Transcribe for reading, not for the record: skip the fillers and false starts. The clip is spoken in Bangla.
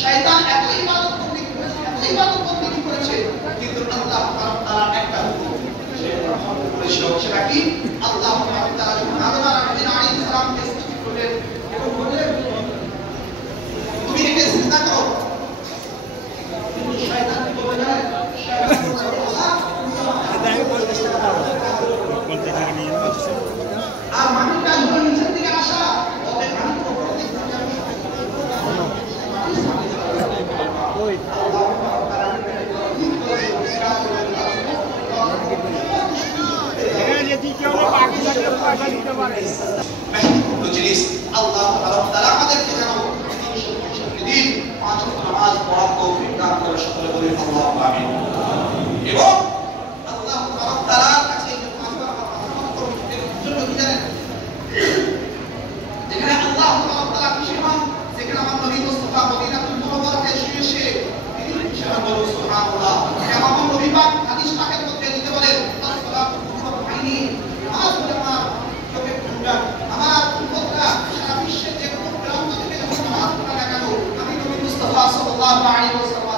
শয়তান এত ইবাদত বন্দেগী করেছে, কিন্তু আল্লাহ তাআলার একটা হুকুম সেটা কি? আল্লাহ তাআলা যখন আদম আলাইহিস সালামকে সৃষ্টি করলেন এবং বললেন তুমি একে সিজদা করো, কিন্তু শয়তান কি বলে জানেন? শয়তান বলতে থাকে নিয়ে আর মানুষটা যখন নিচের দিকে আসা তবে আমি তো উপরের দিকে সাল্লাল্লাহু আলাইহি ওয়াসাল্লাম